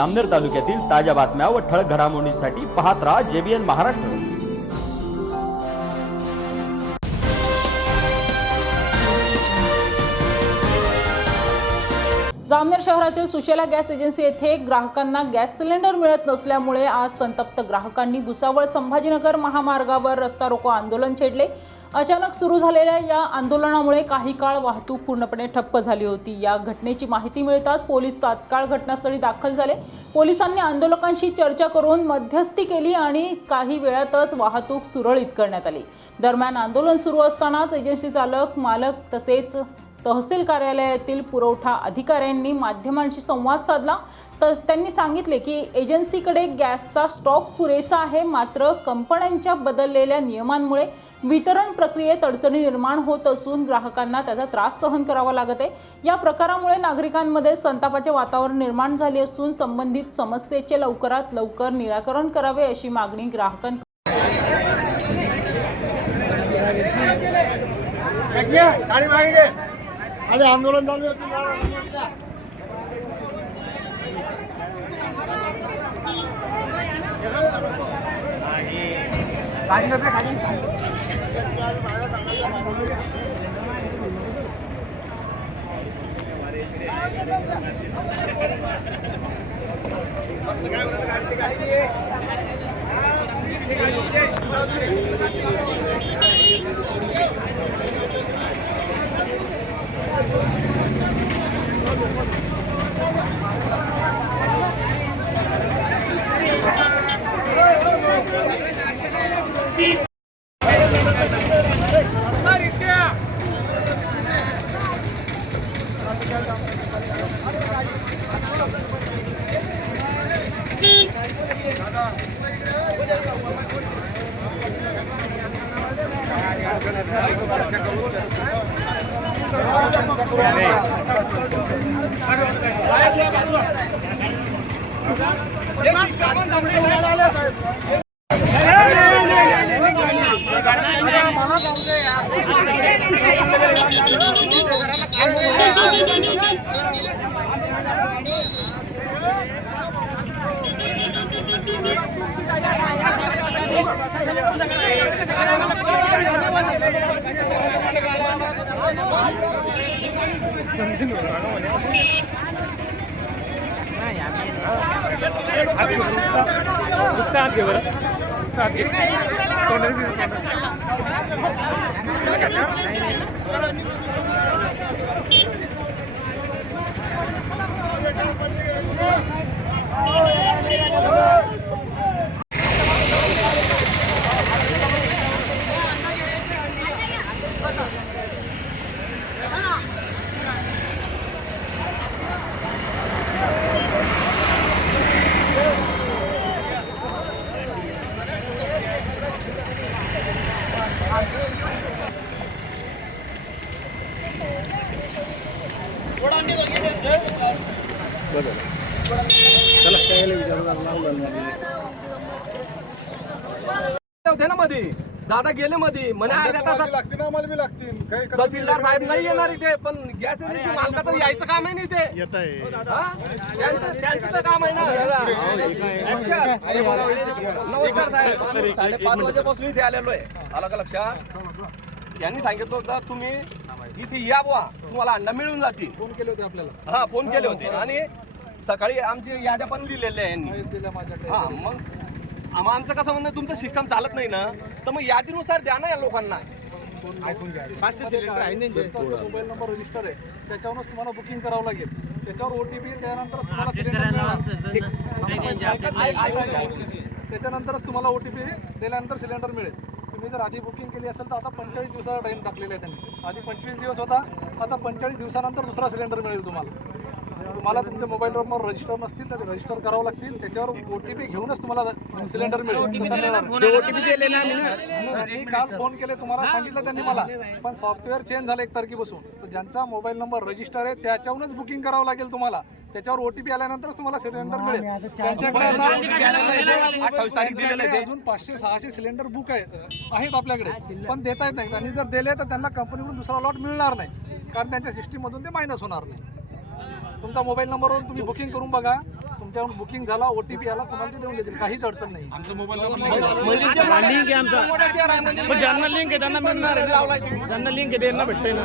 अमनेर तालुक्यातील ताज्या बातम्या व ठळक घडामोडींसाठी पाहत राहा JBN महाराष्ट्र। जामनेर शहरातील सुशेला गॅस एजन्सी येथे ग्राहकांना गॅस सिलेंडर मिळत नसल्यामुळे आज संतप्त ग्राहकांनी भुसावळ संभाजीनगर महामार्गावर रस्ता रोको आंदोलन छेडले। अचानक सुरू झालेल्या या आंदोलनामुळे काही काळ वाहतूक पूर्णपणे ठप्प झाली होती। या घटनेची माहिती मिळताच पोलीस तात्काळ घटनास्थळी दाखल झाले। पोलिसांनी आंदोलकांशी चर्चा करून मध्यस्थी केली आणि काही वेळातच वाहतूक सुरळीत करण्यात आली। दरम्यान आंदोलन सुरू असतानाच एजन्सी चालक, मालक तसेच तहसील कार्यालयातील पुरवठा अधिकाऱ्यांनी माध्यमांशी संवाद साधला। त्यांनी सांगितले की एजन्सीकडे गॅसचा स्टॉक पुरेसा आहे, मात्र कंपन्यांच्या बदललेल्या नियमांमुळे वितरण प्रक्रियेत अडचणी निर्माण होत असून ग्राहकांना त्याचा त्रास सहन करावा लागत आहे। या प्रकारामुळे नागरिकांमध्ये संतापाचे वातावरण निर्माण झाले असून संबंधित समस्येचे लवकरात लवकर निराकरण करावे अशी मागणी ग्राहकांकडून अरे आंदोलन चालू दादा गेले मध्ये म्हणे अर्ध्या तासात लागतील, आम्हाला बी लागतील। तहसीलदार साहेब नाही येणार इथे, पण गॅस एजन्सी मालकाचं यायचं काम आहे ना इथे। येत आहे त्यांचं तर काम आहे ना। नमस्कार साहेब, 5:30 वाजेपासून इथे आलेलो आहे, आलं का लक्षात? यांनी सांगितलं होतं तुम्ही इथे या बुवा, तुम्हाला अंडा मिळून जातील। फोन केले होते आपल्याला? हा, फोन केले होते आणि सकाळी आमची याद्या पण दिलेल्या आहे यांनी। हा, मग आमचं कसं म्हणणं, तुमचं सिस्टम चालत नाही ना, तर मग यादीनुसार द्या ना या लोकांना। 500 सिलेंडर आहे, मोबाईल नंबर रजिस्टर आहे, त्याच्यावरूनच तुम्हाला बुकिंग करावं लागेल। त्याच्यावर OTP त्यानंतरच तुम्हाला त्याच्यानंतरच तुम्हाला OTP दिल्यानंतर सिलेंडर मिळेल। तुम्ही जर आधी बुकिंग केली असेल तर आता 45 दिवसाचा टाइम टाकलेला आहे त्यांनी। आधी 25 दिवस होता, आता 45 दिवसानंतर दुसरा सिलेंडर मिळेल तुम्हाला। तुम्हाला तुमच्या मोबाईल नंबर रजिस्टर नसतील तर रजिस्टर करावं लागतील, त्याच्यावर OTP घेऊनच तुम्हाला सिलेंडर मिळेल। OTP दिले ना मी काल फोन केले, तुम्हाला सांगितलं त्यांनी मला, पण सॉफ्टवेअर चेंज झालं 1 तारखेपासून। तर ज्यांचा मोबाईल नंबर रजिस्टर आहे त्याच्यावरूनच बुकिंग करावं लागेल तुम्हाला। त्याच्यावर OTP आल्यानंतरच तुम्हाला सिलेंडर मिळेल। त्यांच्याकडे 28 तारीख दिलेलं आहे, अजून 500-600 सिलेंडर बुक आहेत आपल्याकडे, पण देता येत नाही। आणि जर दिले तर त्यांना कंपनीकडून दुसरा लॉट मिळणार नाही, कारण त्यांच्या सिस्टीम मधून ते मायनस होणार नाही। तुमचा मोबाईल नंबरवरून तुम्ही बुकिंग करून बघा, तुमच्याकडून बुकिंग झाला OTP आला तुम्हाला ते देऊन देतील, काहीच अडचण नाही. ज्यांना लिंक आहे त्यांना मिळणार आहे, ज्यांना लिंक आहे त्यांना भेटतंय ना.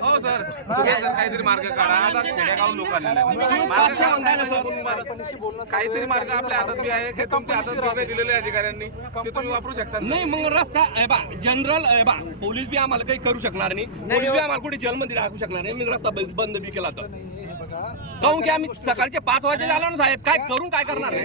हो सर, काहीतरी मार्ग काढा. आता खेडेगाव लोक आलेले काहीतरी मार्ग आपल्या हातात बी आहे, तुमच्या हातात निर्णय दिलेले अधिकाऱ्यांनी ते तुम्ही वापरू शकता. नाही मग रस्ता जनरल पोलीस बी आम्हाला काही करू शकणार नाही, पोलीस बी आम्हाला कुठे जेलमध्ये टाकू शकणार नाही. मी रस्ता बंद बी केला तर काहून की आम्ही सकाळचे 5 वाजे झालो ना साहेब, काय करून काय करणार आहे?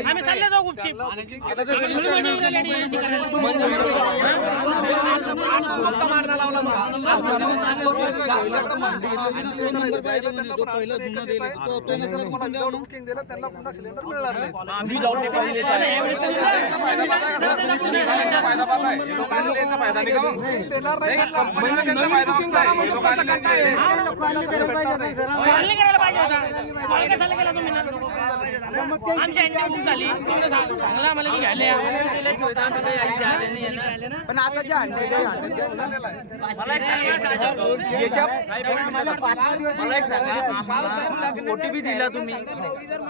आम्ही चालले जाऊ गुपचीप. मारणं लावला मग. बुकिंग दिलं त्यांना पुन्हा सिलेंडर मिळणार नाही. फायदा पाहताय, हे लोकांना याचा फायदा नाही का मग? देणार नाही त्यांना. कंपनीला त्यांचा फायदा होतोय, हे लोकांना त्यांचा आहे. चालले करायला पाहिजे होता. मला काय चालले केला तुम्ही ना? आमची एंट्री बुक झाली, तुम्ही सांगला आम्हाला की घ्यायला या. दिल्याशिवाय तर आम्ही काही आले नाही येणार. पण आता जे मला एक सांगा, आम्हाला OTP दिला तुम्ही,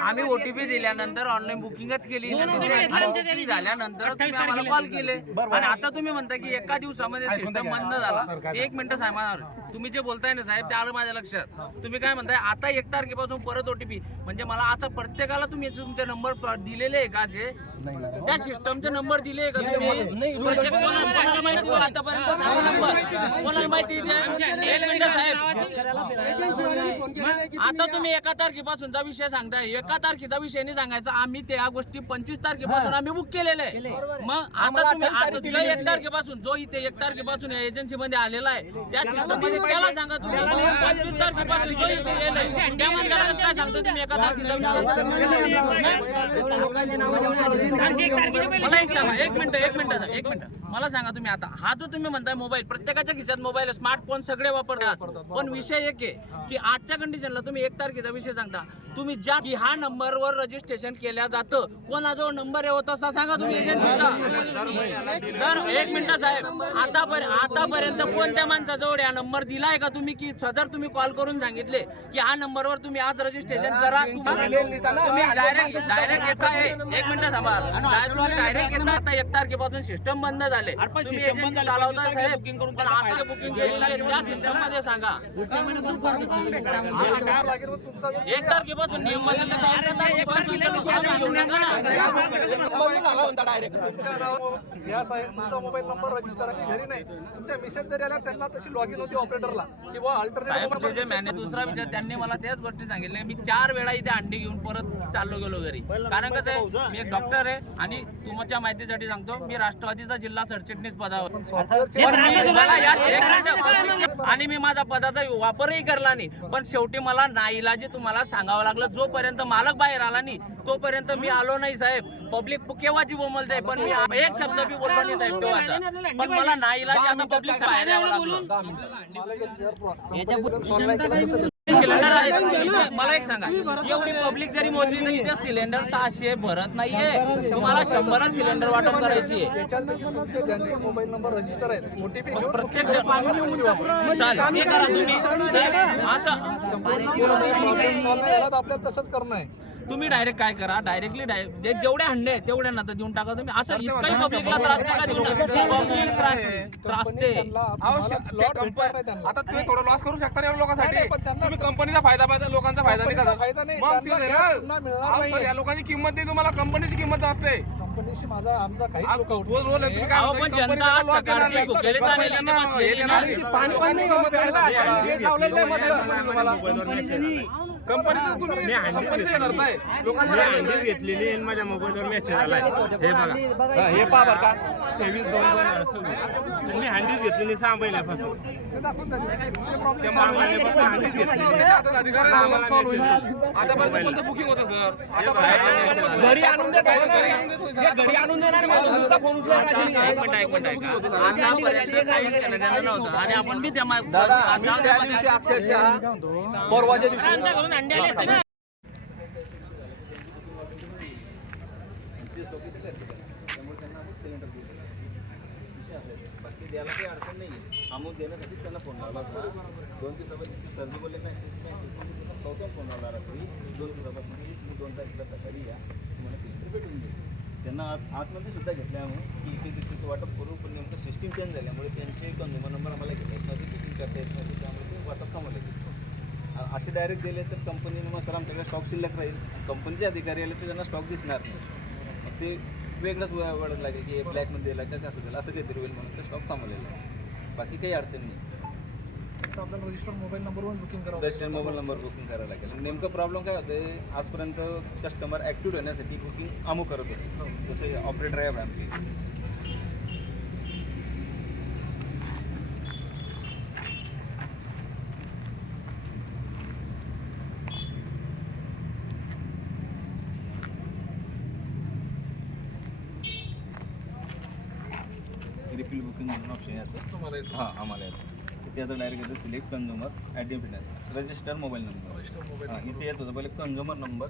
आम्ही OTP दिल्यानंतर ऑनलाईन बुकिंगच केली, बुकिंग झाल्यानंतर तुम्ही आम्हाला कॉल केले आणि आता तुम्ही म्हणता की एका दिवसामध्ये सिस्टम बंद झाला. 1 मिनिट साहेब, तुम्ही जे बोलताय ना साहेब ते आलं माझ्या लक्षात. तुम्ही काय म्हणताय आता 1 तारखेपासून परत OTP, म्हणजे मला आता प्रत्येकाला तुम्ही तुमचे नंबर दिलेले आहे का? असे त्या सिस्टमचे नंबर दिले का? कोणाला माहिती आतापर्यंत कोणाला माहिती? 1 मिनिट साहेब, आता तुम्ही 1 तारखेपासूनचा विषय सांगताय, 1 तारखेचा विषय नाही सांगायचा. आम्ही त्या गोष्टी 25 तारखेपासून आम्ही बुक केलेले आहे. मग आता तुम्ही आता जो 1 तारखेपासून जो इथे 1 तारखेपासून या एजन्सी मध्ये आलेला आहे त्या सिस्टम मध्ये त्याला सांगा तुम्ही 25 तारखेपासून जो इथे येईल त्या मंडळाला काय सांगतो तुम्ही 1 तारखेचा विषय? मला एक सांगा, 1 मिनिट मला सांगा तुम्ही आता हा जो तुम्ही म्हणताय मोबाईल, प्रत्येकाच्या खिशात मोबाईल, स्मार्टफोन सगळे वापरतात, पण विषय एक आहे की आजच्या कंडिशनला तुम्ही 1 तारखेचा विषय सांगता. तुम्ही ज्या की ह्या नंबरवर रजिस्ट्रेशन केल्या जातं, कोणाजवळ नंबर आहे तसा सांगा तुम्ही एजन्सीचा. तर 1 मिनिट साहेब, आतापर्यंत कोणत्या माणसाजवळ हा नंबर दिलाय का तुम्ही, की सदर तुम्ही कॉल करून सांगितले की हा नंबरवर तुम्ही आज रजिस्ट्रेशन करा? तुम्ही डायरेक्ट येताय, 1 मिनिट थांबा, डायरेक्ट येता. आता 1 तारखेपासून सिस्टम बंद झाले, तुम्ही एजन्सी चालवताय साहेब, पण आज बुकिंग केलेली आहे त्या सिस्टम मध्ये सांगा. 1 तारखेपासून नियम बदलले तर 1 तारखेपासून घेऊन नका ना. या साहेब तुमचा मोबाईल नंबर रजिस्टर आणि घरी नाही, तुमच्या मिसेस जरी आल्या त्यांना तशी लॉग इन होती ऑपरेटरला किंवा साहेबचे जे मॅनेजर, दुसरा विषय त्यांनी मला त्याच गोष्टी सांगितल्या. मी 4 वेळा इथे अंडी घेऊन परत चाललो गेलो घरी. कारण कसं आहे, मी एक डॉक्टर आहे आणि तुमच्या माहितीसाठी सांगतो, मी राष्ट्रवादीचा जिल्हा सरचिटणीस पदावर आणि मी माझा पदाचा वापरही करला नाही. पण शेवटी मला नाईलाजी तुम्हाला सांगावं लागलं, जोपर्यंत मालक बाहेर आला नाही तोपर्यंत मी आलो नाही साहेब. पब्लिक केव्हाची बोमलत आहे, पण मी एक शब्द बी बोललो नाही साहेब तेव्हाचा. पण मला नाईलाजी आता पब्लिक बाहेर यावं लागलं. सिलेंडर आहे इथे, मला एक सांगा, एवढी पब्लिक जरी मोजली तर इथे सिलेंडर 600 भरत नाहीये. तुम्हाला 100च सिलेंडर वाटप करायची आहे. ज्यांचे मोबाईल नंबर रजिस्टर आहेत OTP घेऊन प्रत्येक चालेल ते करा तुम्ही असं. आपल्याला तसंच करणं आहे. तुम्ही डायरेक्ट काय करा, डायरेक्टली जेवढे हंडे आहेत तेवढ्या नंतर देऊन टाका तुम्ही. असं इतकंही पब्लिकला त्रास नका देऊ नका. पब्लिक त्रासते. आता तुम्ही थोडं लॉस करू शकता या लोकांसाठी. तुम्ही कंपनीचा फायदा पाहिजे, लोकांचा फायदा नाही करत. मग तेच आहे ना. सर, या लोकांची किंमत नाही, तुम्हाला कंपनीची किंमत असते. कंपनीशी माझा काहीच आज रोज रोज आहे, तुम्ही काय अहो, म्हणताय, पण जनता कंपनीला आज loss देणार सकाळची नाही. भुकेली चाललेली इथे बसलेली ना. पाणी पण नाही हो, प्यायला. हे लावलेलं आहे मध्ये तुम्हाला. कंपनीचं तुम्ही कंपनीचं हे करताय. लोकांना हँडीज घेतलेली आणि माझ्या मोबाईलवर मेसेज आलाय. हे बघा, हे पहा बरं का, 23/2/2026 मी हँडीज घेतलेली 6 महिन्यापासून. ते दाखवून द्या. ते problem शंभर solve म्हणजे फक्त आम्हीच घेतलेली आहे. आता अधिकारी आम्हाला message आला. आतापर्यंत कोणतं बुकिंग होतं सर? घरी आणून देत होते ना. जे घरी आणून देणार म्हणजे सुद्धा फोन उचलायला राजी नाही. एक मिनिट. आतापर्यंत काहीच घेणं देणं नव्हतं आणि आपण बी त्या दादा आम्ही त्या दिवशी अक्षरशः परवाच्या दिवशी घरून अंडे आले असते ना. बाकी द्यायला काही अडचण नाही आहे. अमोल देण्यासाठी त्यांना फोन लावला होता. 2 दिवसापासून सर्दी बोलले नाही फोन लावला रात्री 2 दिवसापासून मी 2 तारखेला सकाळी या तुम्हाला पिस्तूल भेटून देईल. त्यांना आतमध्ये सुद्धा घेतलं आम्ही की इथे तिथे वाटप करू, पण नेमकं सिस्टीम चेंज झाल्यामुळे त्यांचे कंझ्युमर नंबर आम्हाला घेता येत नव्हते, बुकिंग करता येत नव्हते, त्यामुळे ते वाटप थांबवलं गेलं. असे डायरेक्ट दिले तर कंपनीने मग सर आमच्याकडे स्टॉक शिल्लक राहील. कंपनीचे अधिकारी आले तर त्यांना स्टॉक दिसणार नाही. मग ते वेगळंच वळण लागेल की ब्लॅकमध्ये दिला का कसं दिलं असं काहीतरी होईल म्हणून ते स्टॉक थांबवलेला आहे. बाकी काही अडचण नाही. आपल्याला रजिस्टर मोबाईल नंबरवरून बुकिंग करावं. रजिस्टर मोबाईल नंबर बुकिंग करावं लागेल. नेमकं प्रॉब्लेम काय होतं, आजपर्यंत कस्टमर ॲक्टिव्ह होण्यासाठी बुकिंग आमू करत होते. जसं ऑपरेटर आहे आमचे. रिफिल बुकिंग म्हणून ऑप्शन याचं तुम्हाला येतो. हां आम्हाला येतं. इथे आता डायरेक्ट येतं सिलेक्ट कन्झ्युमर ॲडिफिडन्स register mobile number. Register mobile हां इथे येत होतं पहिले consumer number,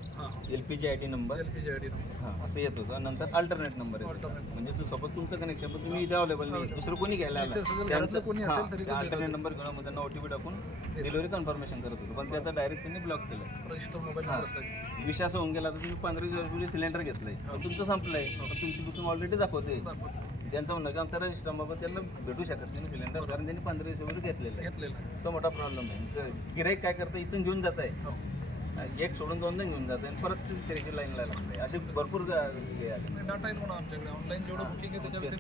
LPG ID number, LPG ID number. हां असं येत होतं. नंतर अल्टरनेट नंबर येतो. म्हणजे सपोज तुमचं कनेक्शन पण तुम्ही इथे अवेलेबल नाही, दुसरं कोणी घ्यायला आलं घरातलं कोणी असेल तरी ते अल्टरनेट नंबर घेऊन मग त्यांना OTP टाकून डिलिव्हरी कन्फर्मेशन करत होतो, पण त्याचा डायरेक्ट त्यांनी ब्लॉक केलं. Register mobile number. विषय असं होऊन गेला तर तुम्ही 15 दिवसापूर्वी सिलेंडर घेतलंय, पण तुमचं संपलंय, पण तुमची बुकिंग ऑलरेडी दाखवते. त्यांचं म्हणणं की आमचा रजिस्टर नंबर त्यांना भेटू शकत नाही सिलेंडर, कारण त्यांनी 15 दिवसापूर्वी घेतलेलं आहे. तो मोठा प्रॉब्लेम आहे. गिराईक काय करतं, इथून घेऊन जात आहे, एक सोडून 2 घेऊन जात आहे, परत तिसरी लाईनला लागते. असे भरपूर डाटा येईल म्हणा आमच्याकडे. ऑनलाईन जेवढं बुकिंग आहे त्याच्यावर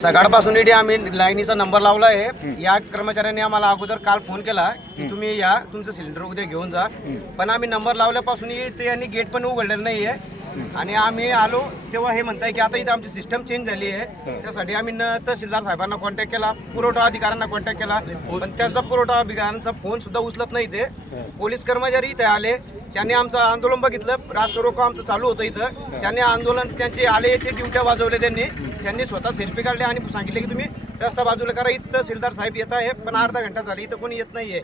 सकाळपासून इथे आम्ही लाईनीचा नंबर लावला आहे. या कर्मचाऱ्यांनी आम्हाला अगोदर काल फोन केला की तुम्ही या, तुमचं सिलेंडर उद्या घेऊन जा. पण आम्ही नंबर लावल्यापासून ते यांनी गेट पण उघडलेलं नाही आहे. आणि आम्ही आलो तेव्हा हे म्हणताय की आता इथं आमची सिस्टम चेंज झाली आहे. त्यासाठी आम्ही तहसीलदार साहेबांना कॉन्टॅक्ट केला, पुरवठा अधिकाऱ्यांना कॉन्टॅक्ट केला, पण त्यांचा पुरवठा अधिकाऱ्यांचा फोन सुद्धा उचलत नाही. ते पोलीस कर्मचारी इथे आले, त्यांनी आमचं आंदोलन बघितलं. रास्ता रोको आमचं चालू होतं इथं. त्यांनी आंदोलन त्यांचे आले, ते ड्युट्या वाजवले. त्यांनी स्वतः सेल्फी काढले आणि सांगितले की तुम्ही रस्ता बाजूला करा. इथं तहसीलदार साहेब येत आहे, पण अर्धा घंटा झाली इथं कोणी येत नाहीये.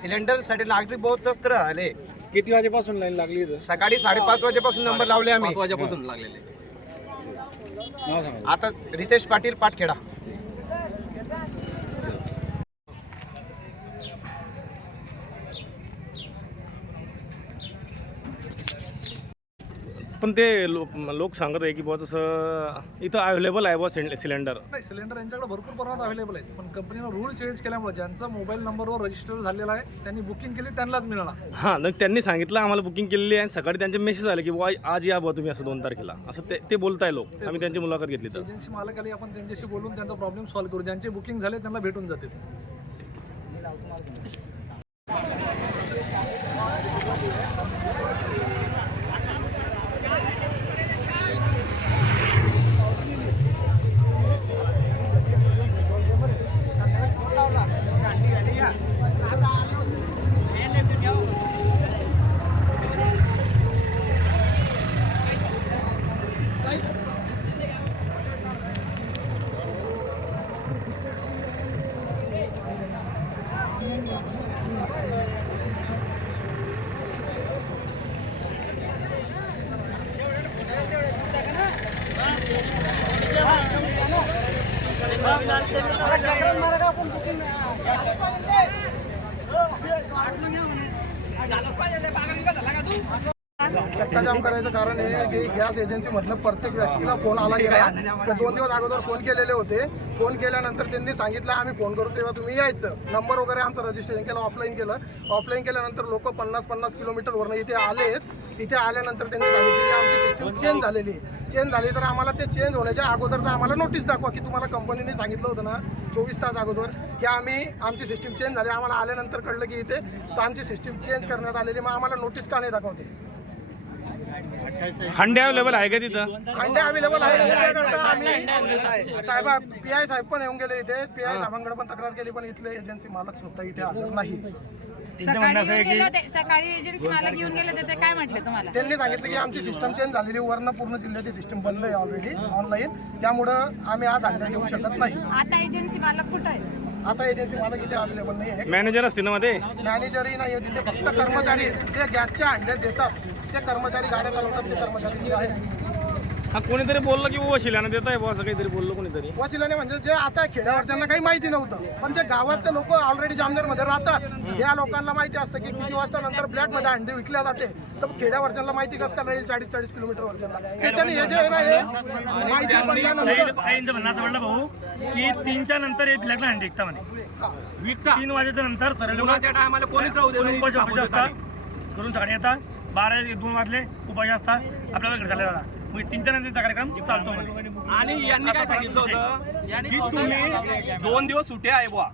सिलेंडरसाठी नागरिक बहुत त्रस्त आले. किती वाजेपासून लाईन लागली इथं? सकाळी 5:30 वाजेपासून नंबर लावले आम्ही. 5 वाजेपासून लागलेले. नाव सांगा. आता रितेश पाटील पाटखेडा. पण ते लोक सांगत आहे की बुवा तसं इथं अवेलेबल आहे बुवा सिलेंडर. नाही, सिलेंडर यांच्याकडे भरपूर प्रमाणात अवेलेबल आहेत, पण कंपनीनं रूल चेंज केल्यामुळे ज्यांचा मोबाईल नंबरवर रजिस्टर झालेला आहे त्यांनी बुकिंग केली त्यांनाच मिळणार. हां, मग त्यांनी सांगितलं आम्हाला बुकिंग केलेली आहे आणि सकाळी त्यांचे मेसेज आले की बुवा आज या बुवा तुम्ही असं 2 तारखेला असं ते बोलताय लोक. आम्ही त्यांची मुलाखत घेतली तर एजन्सी मालक आली, आपण त्यांच्याशी बोलून त्यांचा प्रॉब्लेम सॉल्व्ह करू. ज्यांचे बुकिंग झाले त्यांना भेटून जातील. चक्का जाम करायचं कारण हे आहे की गॅस एजन्सीमधनं प्रत्येक व्यक्तीला फोन आला गेला. 2 दिवस अगोदर फोन केलेले होते. फोन केल्यानंतर त्यांनी सांगितलं आम्ही फोन करू तेव्हा तुम्ही यायचं. नंबर वगैरे आमचं रजिस्ट्रेशन केलं, ऑफलाईन केलं. ऑफलाईन केल्यानंतर लोक 50-50 किलोमीटरवरनं इथे आलेत. इथे आल्यानंतर त्यांनी सांगितलं की आमची सिस्टीम चेंज झालेली आहे. चेंज झाली तर आम्हाला ते चेंज होण्याच्या अगोदरचं आम्हाला नोटीस दाखवा की तुम्हाला कंपनीने सांगितलं होतं ना 24 तास अगोदर की आमची सिस्टीम चेंज झाली. आम्हाला आल्यानंतर कळलं की इथे तर आमची सिस्टीम चेंज करण्यात आलेली. मग आम्हाला नोटीस का नाही दाखवते? हंडे अवेलेबल आहे का तिथं? अंडे अवेलेबल आहे. त्याच्याकरता आम्ही साहेब PI साहेब पण येऊन गेले इथे. PI साहेबांकडे पण तक्रार केली पण इथले एजन्सी मालक सुद्धा इथे हजर नाही. सकाळी एजन्सी मला घेऊन गेले ते काय म्हटले तुम्हाला? त्यांनी सांगितलं की आमची सिस्टम चेंज झालेली, वरनं पूर्ण जिल्ह्याची सिस्टम बंद आहे ऑलरेडी ऑनलाईन, त्यामुळं आम्ही आज अंडे देऊ शकत नाही. आता एजन्सी मालक कुठं आहे? आता एजन्सी मालक इथे अवेलेबल नाही आहे. मॅनेजर असते ना मध्ये? मॅनेजरही नाही आहे तिथे, फक्त कर्मचारी जे गॅसच्या अंड्या देतात ते कर्मचारी गाड्या चालवतात ते कर्मचारी इथे आहेत. हा कोणीतरी बोललं की वशिलाने देत आहे असं काहीतरी बोललं कोणीतरी. वशिलाने म्हणजे जे आता खेड्यावरच्यांना काही माहिती नव्हतं, पण जे गावातले लोक ऑलरेडी जामनेरमध्ये राहतात या लोकांना माहिती असतं की किती वाजता नंतर ब्लॅकमध्ये अंडे विकल्या जाते. तर खेड्यावरच्यांना माहिती कसं काय राहील 40-40 किलोमीटर वरच्यांना? त्याच्याने हे जे आहे ना हे माहिती म्हणणं म्हणलं भाऊ की 3च्या नंतर हे ब्लॅकला अंडे विकता म्हणे. 3 वाजेच्या नंतर टायमाला पोलीस राहू दे असतात करून सकाळी येतात, 12-2 वाजले उपाशी असतात, आपल्याला घरी चालले जातात. मग 3च्या नंतर कार्यक्रम चालतो म्हणे. आणि यांनी काय सांगितलं होतं की तुम्ही 2 दिवस सुट्टे आहे बुवा,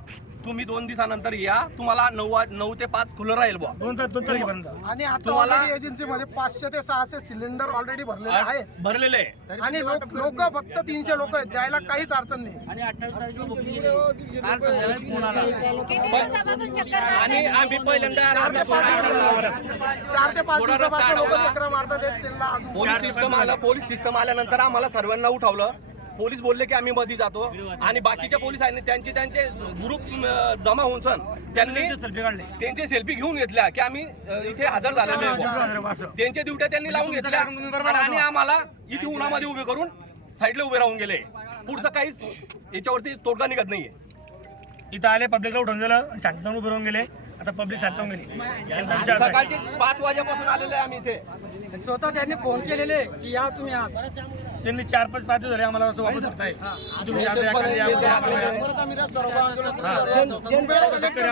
तुम्ही 2 दिवसानंतर या, तुम्हाला 9 ते 5 खुलं राहील बुवा. 2 तारखेपर्यंत. आणि आता ऑलरेडी एजन्सीमध्ये 500 ते 600 सिलेंडर ऑलरेडी भरलेले आहेत. भरलेले आणि लोक फक्त 300 लोक आहेत, द्यायला काहीच अडचण नाही. आणि आम्ही पहिल्यांदा 4 ते 5 दिवसापासून लोक चक्र मारतात आहेत. त्यांना अजून पोलीस सिस्टम आल्यानंतर आम्हाला सर्वांना उठवलं. पोलीस बोलले की आम्ही मध्ये जातो आणि बाकीच्या पोलिसांनी त्यांचे ग्रुप जमा होऊन त्यांनी सेल्फी काढले, त्यांचे सेल्फी घेऊन घेतल्या की आम्ही इथे हजर झालेलो आहे. त्यांच्या ड्युट्या त्यांनी लावून घेतल्या आणि आम्हाला इथे उन्हामध्ये उभे करून साईडला उभे राहून गेले. पुढचं काहीच याच्यावरती तोडगा निघत नाहीये. इथं आले, पब्लिकला उठवून दिलं, शांतता उभे राहून गेले. आता पब्लिक शांत होऊन गेली. सकाळचे 5 वाजेपासून आलेले आहे आम्ही इथे. स्वतः त्यांनी फोन केलेले की या तुम्ही आज. त्यांनी 4-5 दिवस झाले आम्हाला असं वापस करताय.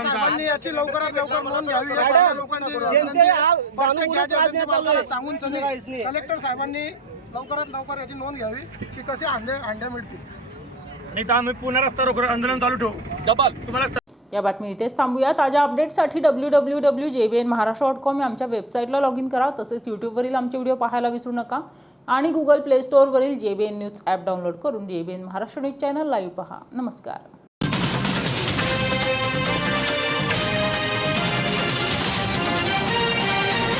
साहेबांनी याची लवकरात लवकर नोंद घ्यावी या सगळ्या लोकांची सांगून कलेक्टर साहेबांनी लवकरात लवकर याची नोंद घ्यावी की कसे अंडे मिळतील. नाही तर आम्ही पुन्हा रस्ता रोख आंदोलन चालू ठेवू. डबल या बातमी इथेच थांबूया. ताज्या अपडेट्ससाठी www.jbnmaharashtra.com या आमच्या वेबसाईटला लॉग इन करा. तसेच यूट्यूबवरील आमचे व्हिडिओ पाहायला विसरू नका आणि गुगल प्ले स्टोअरवरील JBN न्यूज ॲप डाउनलोड करून JBN Maharashtra news channel live पहा. नमस्कार.